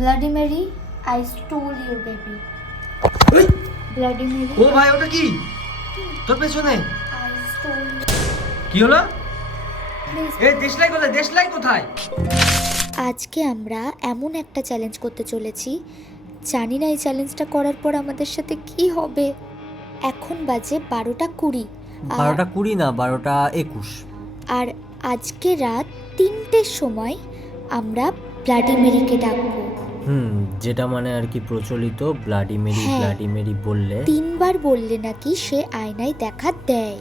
Bloody Mary, I stole your baby. Bloody Mary, ও ভাই ওটা কি তোর পেছনে আই স্টোল। কি হলো? প্লিজ। এই দেশলাই কোথায়? আজকে আমরা এমন একটা চ্যালেঞ্জ করতে চলেছি, জানি না এই চ্যালেঞ্জটা করার পর আমাদের সাথে কি হবে। এখন বাজে 12:20। 12:20 না, 12:21। আর আজকে রাত 3টের সময় আমরা ব্লাডি মেরিকে ডাকবো। যেটা মানে আর কি প্রচলিত, ব্লাডি হ্যাঁ। মেরি বললে 3বার বললে নাকি সে আয়নায় দেখা দেয়।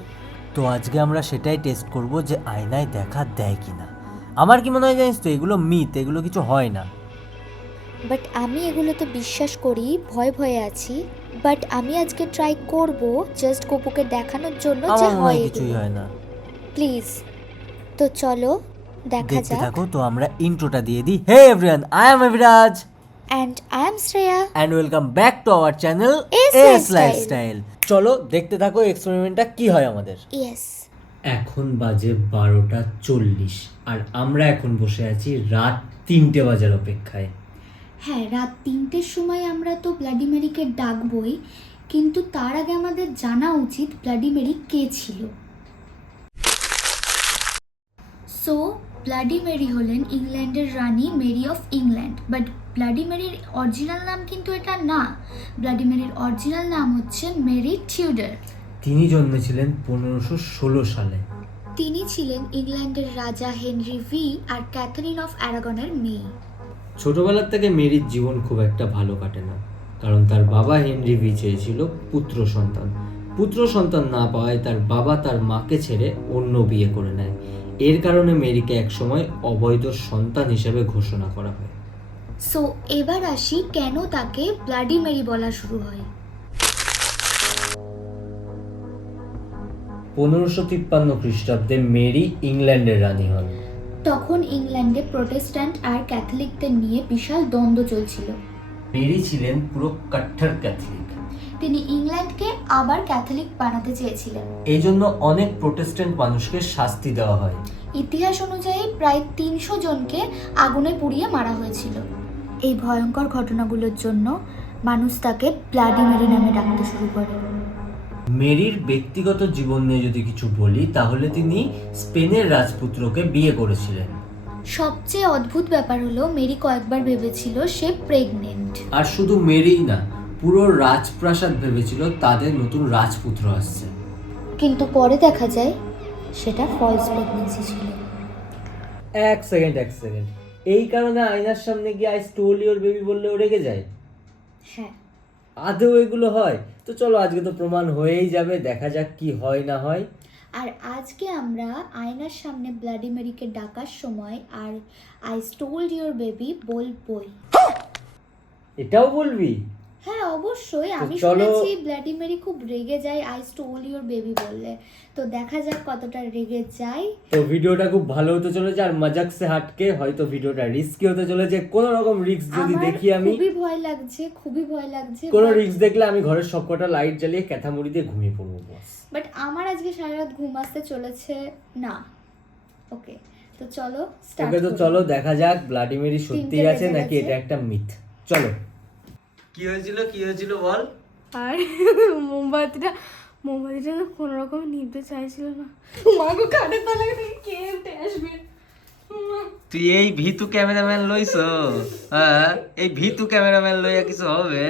তো আজকে আমরা সেটাই টেস্ট করব যে আয়নায় দেখা দেয় কিনা। আমার কি মনে হয় জানিস তো, এগুলো মিথ, এগুলো কিছু হয় না। বাট আমি এগুলোতে বিশ্বাস করি, ভয়ে ভয়ে আছি। বাট আমি আজকে ট্রাই করব জাস্ট গপুকে দেখানোর জন্য যে আমার মনে হয় হয় কিছুই হয় না। প্লিজ। তো চলো দেখা দেখতে যাক। থাকো। তো আমরা ইন্ট্রোটা দিয়ে দিই। Hey everyone, I am Abhiraj and I am Shreya. And welcome back to our channel S S lifestyle. চলো দেখতে থাকো এক্সপেরিমেন্টটা কি হয় আমাদের। ইয়েস। এখন বাজে 12:40 আর আমরা এখন বসে আছি রাত 3টে বাজার অপেক্ষায়। হ্যাঁ, রাত 3টের সময় আমরা তো ব্লাডি মেরিকে ডাকবই, কিন্তু তার আগে আমাদের জানা উচিত ব্লাডি মেরি কে ছিল। সো ব্লাডি মেরি হলেন ইংল্যান্ডের রানী Mary of England. But Bloody মেরির অরিজিনাল নাম কিন্তু এটা না। ব্লাডি মেরির অরিজিনাল নাম হচ্ছে মেরি টিউডার। তিনি জন্মেছিলেন 1516 সালে। তিনি ছিলেন ইংল্যান্ডের রাজা হেনরি ভি আর ক্যাথারিন অফ অ্যারাগনের মেয়ে। ছোটবেলার থেকে মেরির জীবন খুব একটা ভালো কাটে না, কারণ তার বাবা হেনরি ভি চেয়েছিল পুত্র সন্তান না পাওয়ায় তার বাবা তার মাকে ছেড়ে অন্য বিয়ে করে নেয়। এর কারণে মেরিকে একসময় অবৈধ সন্তান হিসেবে ঘোষণা করা হয়। সো এবার আসি কেন তাকে ব্লাডি মেরি বলা শুরু হয়। 1553 খ্রিস্টাব্দে মেরি ইংল্যান্ডের রানী হন। তখন ইংল্যান্ডে প্রোটেস্ট্যান্ট আর ক্যাথলিকদের নিয়ে বিশাল দ্বন্দ্ব চলছিল। মেরি ছিলেন পুরো কট্টর ক্যাথলিক। তিনি ইংল্যান্ডকে আবার ক্যাথলিক বানাতে চেয়েছিলেন। এই জন্য অনেক প্রোটেস্ট্যান্ট মানুষকে শাস্তি দেওয়া হয়। ইতিহাস অনুযায়ী প্রায় 300 জনকে আগুনে পুড়িয়ে মারা হয়েছিল। এই ভয়ঙ্কর ঘটনাগুলোর জন্য মানুষ তাকে ব্লাডি মেরি নামে ডাকতে শুরু করে। মেরির ব্যক্তিগত জীবন নিয়ে যদি কিছু বলি, তাহলে তিনি স্পেনের রাজপুত্রকে বিয়ে করেছিলেন। সবচেয়ে অদ্ভুত ব্যাপার হলো মেরি কয়েকবার ভেবেছিল সে প্রেগনেন্ট। আর শুধু মেরিই না, পুরো রাজপ্রাসাদ ভেবেছিল তাদের নতুন রাজপুত্র আসছে। কিন্তু পরে দেখা যায় সেটা ফলস প্রেগনেন্সি ছিল। এক সেকেন্ড, এই কারণে আয়নার সামনে গিয়ে আই স্টোল ইওর বেবি বললে ও রেগে যায়? হ্যাঁ। আদৌ এগুলো হয়? তো চলো আজকে তো প্রমাণ হয়েই যাবে, দেখা যাক কি হয় না হয়। আর আজকে আমরা আয়নার সামনে ব্লাডি মেরিকে ডাকার সময় আর আই স্টোল্ড ইওর বেবি বলবই। এটাও বলবি? হ্যাঁ অবশ্যই। আমি চলো। শুনেছি ব্লাডি মেরি খুব রেগে যায় আই স্টোল ইওর বেবি বললে। তো দেখা যাক কতটা রেগে যায়। তো ভিডিওটা খুব ভালো হতে চলেছে, আর মজাক সে হাটকে হয়তো ভিডিওটা রিস্কি হতে চলেছে। কোনো রকম রিস্ক যদি দেখি আমি, খুবই ভয় লাগছে। কোনো রিস্ক দেখলে আমি ঘরের সবকটা লাইট জ্বালিয়ে ক্যাথামুড়ি দিয়ে ঘুমিয়ে পড়বো বস। বাট আমার আজকে সারা রাত ঘুম আসতে চলেছে না। ওকে, তো চলো স্টার্ট ওকে, তো করি। চলো দেখা যাক ব্লাডি মেরি সত্যি 3টে আছে বেজে নাকি গেছে। এটা একটা মিথ। চলো। কি হয়েছিল বল। আর মোমবাতিটা না কোনো রকম নিভতে চাইছিল না। মাগো কানে তালে কে উঠে আসবে। তুই এই ভিতু ক্যামেরাম্যান লইছো? হ্যাঁ, এই ভিতু ক্যামেরাম্যান লইয়া কিছু হবে?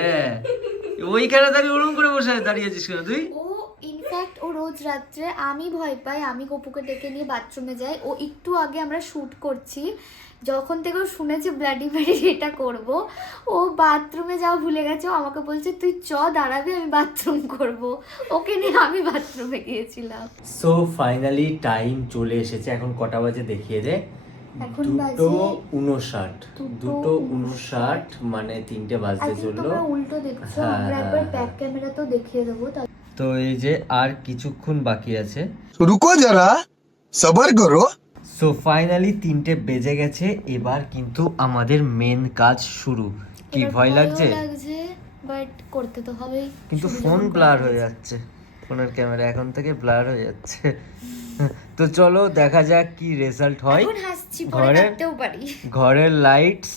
ওইখানে দাঁড়িয়ে ওরম করে বসে দাঁড়িয়েছিস কেন তুই? ও ইনফ্যাক্ট ও রোজ রাত্রে আমি ভয় পাই, আমি গপুকে ডেকে নিয়ে বাথরুমে যাই। ও একটু আগে আমরা শ্যুট করছি, যখন থেকে ও শুনেছে ব্লাডি মেরি এটা করব, ও বাথরুমে যাওয়া ভুলে গেছে। ও আমাকে বলছে তুই দাঁড়াবি, আমি বাথরুম করব। ওকে নিয়ে আমি বাথরুমে গিয়েছিলাম। সো ফাইনালি টাইম চলে এসেছে। এখন কটা বাজে দেখিয়ে দে। এখন বাজে 2:59। 2:59 মানে 3টে বাজতে চললো। তোমরা উল্টো দেখছো। হ্যাঁ, আমরা একবার হ্যাঁ, ব্যাক ক্যামেরাতেও দেখিয়ে দেবো। তো এই যে আর কিছুক্ষণ বাকি আছে। रुको जरा सबर करो। সো ফাইনালি 3টে বেজে গেছে। এবার কিন্তু আমাদের মেন কাজ শুরু। কি এবার ভয় ভয়ও লাগছে? বাট করতে তো হবেই। কিন্তু শুরু ফোন যখন ব্লার করা হয়ে হয়েছে। যাচ্ছে, ফোনের ক্যামেরা এখন থেকে ব্লার হয়ে যাচ্ছে। তো চলো দেখা যাক কি রেজাল্ট হয়। এখন হাসছি, পরে ঘরের কাটতেও পারি। ঘরের লাইটস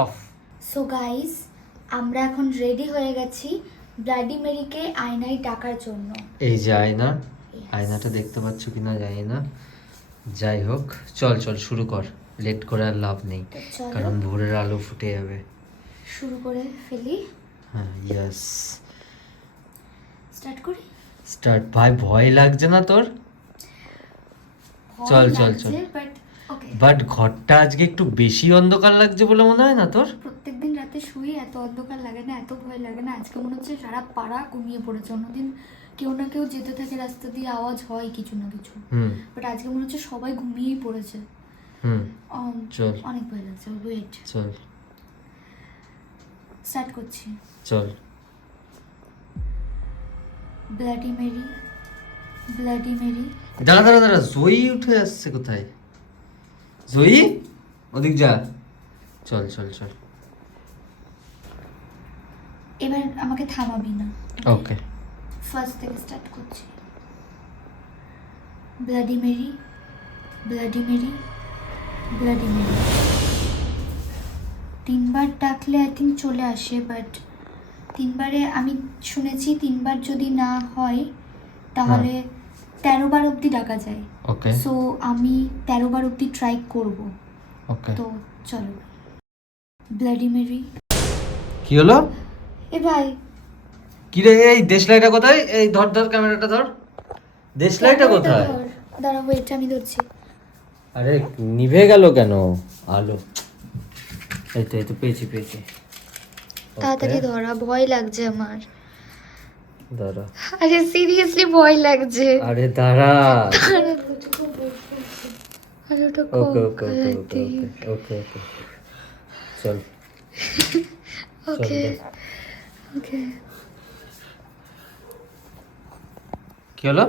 অফ। সো গাইস, আমরা এখন রেডি হয়ে গেছি ব্লাডি মেরিকে আয়নায় ডাকার জন্য। এই যে আয়না, আয়নাটা দেখতে পাচ্ছ কিনা জানি না, যাই হোক চল চল শুরু কর, লেট করে আর লাভ নেই, তো চলো কারণ ভোরের আলো ফুটে যাবে। শুরু করে ফেলি। হ্যাঁ ইয়েস, স্টার্ট করি। স্টার্ট। ভাই ভয় লাগছে না তোর? চল, চল, চল। বাট ওকে, বাট ঘরটা আজকে একটু বেশি অন্ধকার লাগছে বলে মনে হয় না তোর? প্রত্যেকদিন রাতে শুই এত অন্ধকার লাগে না, এত ভয় লাগে না। আজকে মনে হচ্ছে সারা পাড়া ঘুমিয়ে পড়েছে। অন্যদিন কেউ না কেউ যেতে থাকে রাস্তা দিয়ে, আওয়াজ হয় কিছু না কিছু, হুম বাট আজকে মনে হচ্ছে সবাই ঘুমিয়েই পড়েছে। হুম চল অনেক ভয় লাগছে। ওয়েট, চল স্টার্ট করছি। চল। Bloody Mary, bloody Mary. দাঁড়া দাঁড়া দাঁড়া, জয়ী উঠে আসছে কোথায়? জয়ী ওদিক যা, চল চল চল। এবার আমাকে থামাবি না। ওকে ফার্স্ট থেকে স্টার্ট করছি। Bloody Mary, bloody Mary, bloody Mary. 3 বার ডাকলে আই থিঙ্ক চলে আসে, বাট 3 বারে আমি শুনেছি 3 বার যদি না হয় তাহলে 13 বার অবধি ডাকা যায়। ওকে সো আমি 13 বার অবধি ট্রাই করব। ওকে। তো চলো। Bloody Mary. কি হলো? এ ভাই, কি রে, এই দেশলাইটা কোথায়? এই ধর ধর, ক্যামেরাটা ধর, দেশলাইটা কোথায়? দাঁড়া, ওয়েট, আমি ধরছি। আরে নিভে গেল কেন আলো? এই তো পেয়েছি পেয়েছি। তাড়াতাড়ি ধরা, ভয় লাগছে আমার। দাঁড়া, আরে সিরিয়াসলি ভয় লাগছে। আরে দাঁড়া। আরে ওটা ওকে ওকে ওকে ওকে ওকে ওকে চল ওকে চল। ওকে। কি হলো?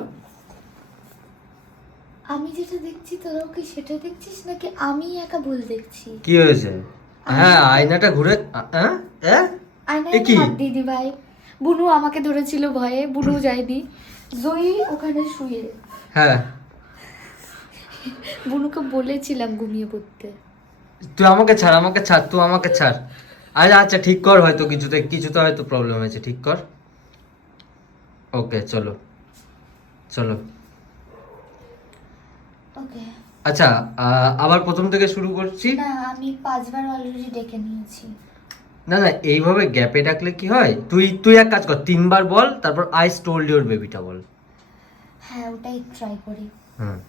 আমি যেটা দেখছি তোরাও কি সেটা দেখছিস, নাকি আমি একা ভুল দেখছি? কি হয়েছে? হ্যাঁ আয়নাটা ঘুরে আয়নায় এ কি? হাত দিদি ভাই। বুনু আমাকে ধরেছিল ভয়ে, বুনু যায়নি। জয়ী ওখানে শুয়ে। হ্যাঁ বুনুকে বলেছিলাম ঘুমিয়ে পড়তে। তুই আমাকে ছাড়, আমাকে ছাড়, তুই আমাকে ছাড়। আচ্ছা আচ্ছা ঠিক কর, হয়তো কিছুতে হয়তো প্রবলেম হয়েছে, ঠিক কর। ওকে চলো চলো। ওকে। আচ্ছা আবার প্রথম থেকে শুরু করছি। না, আমি 5 বার অলরেডি ডেকে নিয়েছি। না না, এইভাবে গ্যাপে ডাকলে কি হয়? তুই এক কাজ কর, 3 বার বল, তারপর আই স্টোল্ড ইওর বেবিটা বল। হ্যাঁ, ওটাই ট্রাই করি। হুম।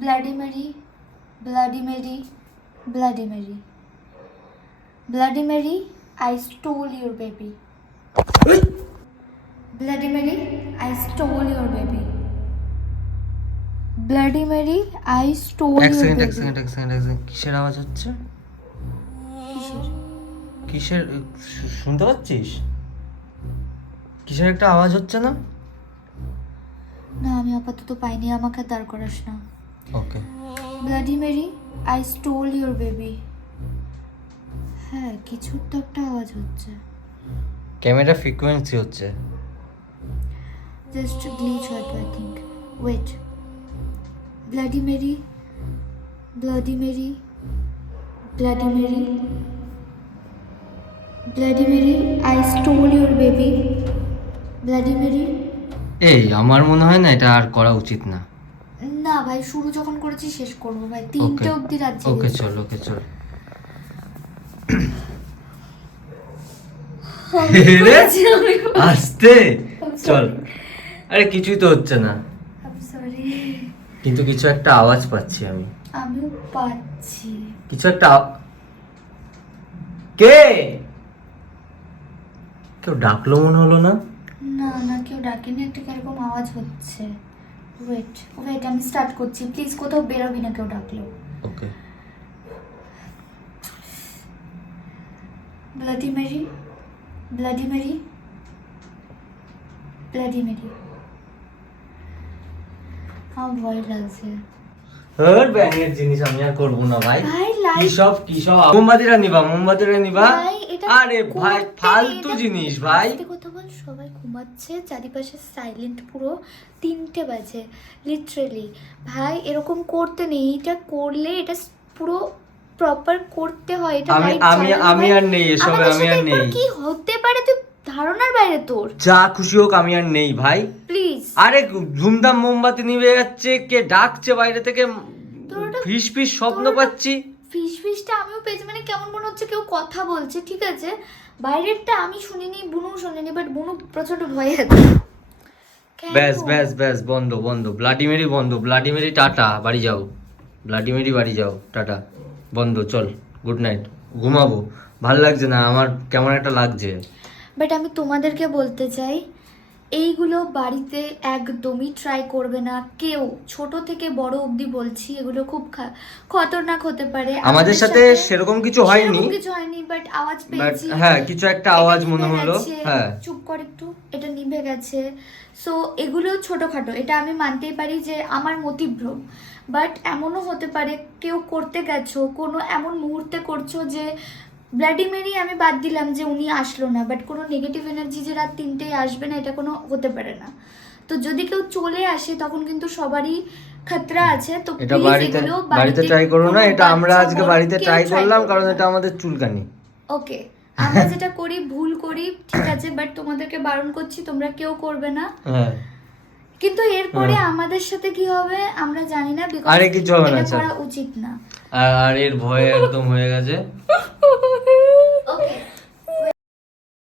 Bloody Mary, bloody Mary, bloody Mary, bloody Mary, I stole your baby. Bloody Mary, I stole your baby. Bloody Mary, I stole এক ইউর সেকেন্ড এক বেবি। সেকেন্ড এক সেকেন্ড এক সেকেন্ড, কিসের আওয়াজ হচ্ছে? কিসের শুনতে পাচ্ছিস? কিসের একটা আওয়াজ হচ্ছে না? না, আমি আপাতত পাইনি, আমাকে দাঁড় করাস না। Okay. Bloody Mary, I stole your baby. হ্যাঁ, কিছুর তো একটা আওয়াজ হচ্ছে। ক্যামেরা ফ্রিকোয়েন্সি হচ্ছে। জাস্ট গ্লিচ হয়তো, I think. Wait. Bloody Mary, bloody Mary, bloody Mary, bloody Mary, I stole your baby. Bloody Mary. এই আমার মনে হয় না এটা আর করা উচিত না। না ভাই, শুরু যখন করেছি শেষ করবো ভাই। ওকে 3টে অবধি রাজ্যে ওকে চল ওকে চল। আস্তে চল। আরে কিছুই তো হচ্ছে না, সরি। কিন্তু কিছু একটা আওয়াজ পাচ্ছি আমি। আমিও পাচ্ছি। কিছু একটা কে কেউ ডাকলো মনে হলো না? না না, কেউ ডাকেনি, একটা কিরকম আওয়াজ হচ্ছে। ওয়েট ওয়েট, আমি স্টার্ট করছি। প্লিজ কোথাও বেরোবি না কেউ ডাকলো। Okay. Bloody Mary, bloody Mary, bloody Mary. আমার ভয় লাগছে হর ব্যাঙের জিনিস আমি আর করবো না ভাই। ভাই। কি সব মোমবাতিরা নিবা, মোমবাতিরা নিবা। ভাই, এটা আরে ভাই করতে ফালতু এটা- জিনিস ভাই। আস্তে কথা বল, সবাই ঘুমাচ্ছে, চারিপাশে সাইলেন্ট পুরো। 3টে বাজে লিটারেলি। ভাই এরকম করতে নেই, এটা করলে এটা পুরো প্রপার করতে হয়, এটা আমি light আমি জ্বালানো আমি হয়। আর নেই এসবে, আমাদের আমি সাথে আর এরপর নেই। কি হতে পারে তুই ধারণার বাইরে তোর। যা খুশি হোক, আমি আর নেই ভাই। প্লিজ আরে ধুমধাম মোমবাতি নিভে যাচ্ছে, কে ডাকছে বাইরে থেকে, তোর ওটা- ফিস ফিস স্বপ্ন তোর ওটা- পাচ্ছি। ফিসটা আমিও পেয়েছি, মানে কেমন মনে হচ্ছে কেউ কথা বলছে, ঠিক আছে বাইরেরটা আমি শুনিনি, বুনু শুনিনি, বাট বুনু প্রচন্ড ভয় আছে। কেন? ব্যাস ব্যাস ব্যাস, বন্ধ বন্ধ, ব্লাডিমেরি বন্ধ, ব্লাডিমেরি টাটা, বাড়ি যাও, ব্লাডিমেরি বাড়ি যাও, টাটা, বন্ধ, চল, গুড নাইট, ঘুমাবো, ভাল লাগছে না আমার, কেমন একটা লাগছে। বাট আমি তোমাদেরকে বলতে চাই, এইগুলো বাড়িতে একদমই ট্রাই করবে না কেউ, ছোট থেকে বড় অবধি বলছি, এগুলো খুব খতরনাক হতে পারে। আমাদের সাথে সেরকম কিছু হয়নি, সেরকম কিছু হয়নি, বাট আওয়াজ বাট পেয়েছি। হ্যাঁ কিছু একটা এটা আওয়াজ নিভে মনে হলো। গেছে, হ্যাঁ চুপ কর একটু, এটা নিভে গেছে। সো এগুলো ছোটখাটো, এটা আমি মানতেই পারি যে আমার মতিভ্রম, বাট এমনও হতে পারে কেউ করতে গেছো, কোনো এমন মুহূর্তে করছো যে ব্লাডি মেরি আমি বাদ দিলাম যে উনি আসলো না, বাট কোনো নেগেটিভ এনার্জি যে রাত 3টেয় আসবে না, এটা কোনো হতে পারে না। তো যদি কেউ চলে আসে তখন কিন্তু সবারই খতরা আছে। তো এটা please বাড়িতে এগুলো বাড়িতে ট্রাই করো না, কোনো এটা আমরা বাচ্চা আজকে বড় বাড়িতে কেউ ট্রাই try করলাম, করবে কারণ না। এটা আমাদের চুলকানি। ওকে, আমরা যেটা করি ভুল করি, ঠিক আছে, বাট তোমাদেরকে বারণ করছি তোমরা কেউ করবে না। হ্যাঁ কিন্তু এরপরে আমাদের সাথে কি হবে আমরা জানি না, because আরে কিছু হবে না, এটা স্যার। করা উচিত না। আর এর ভয়ে একদম হয়ে গেছে।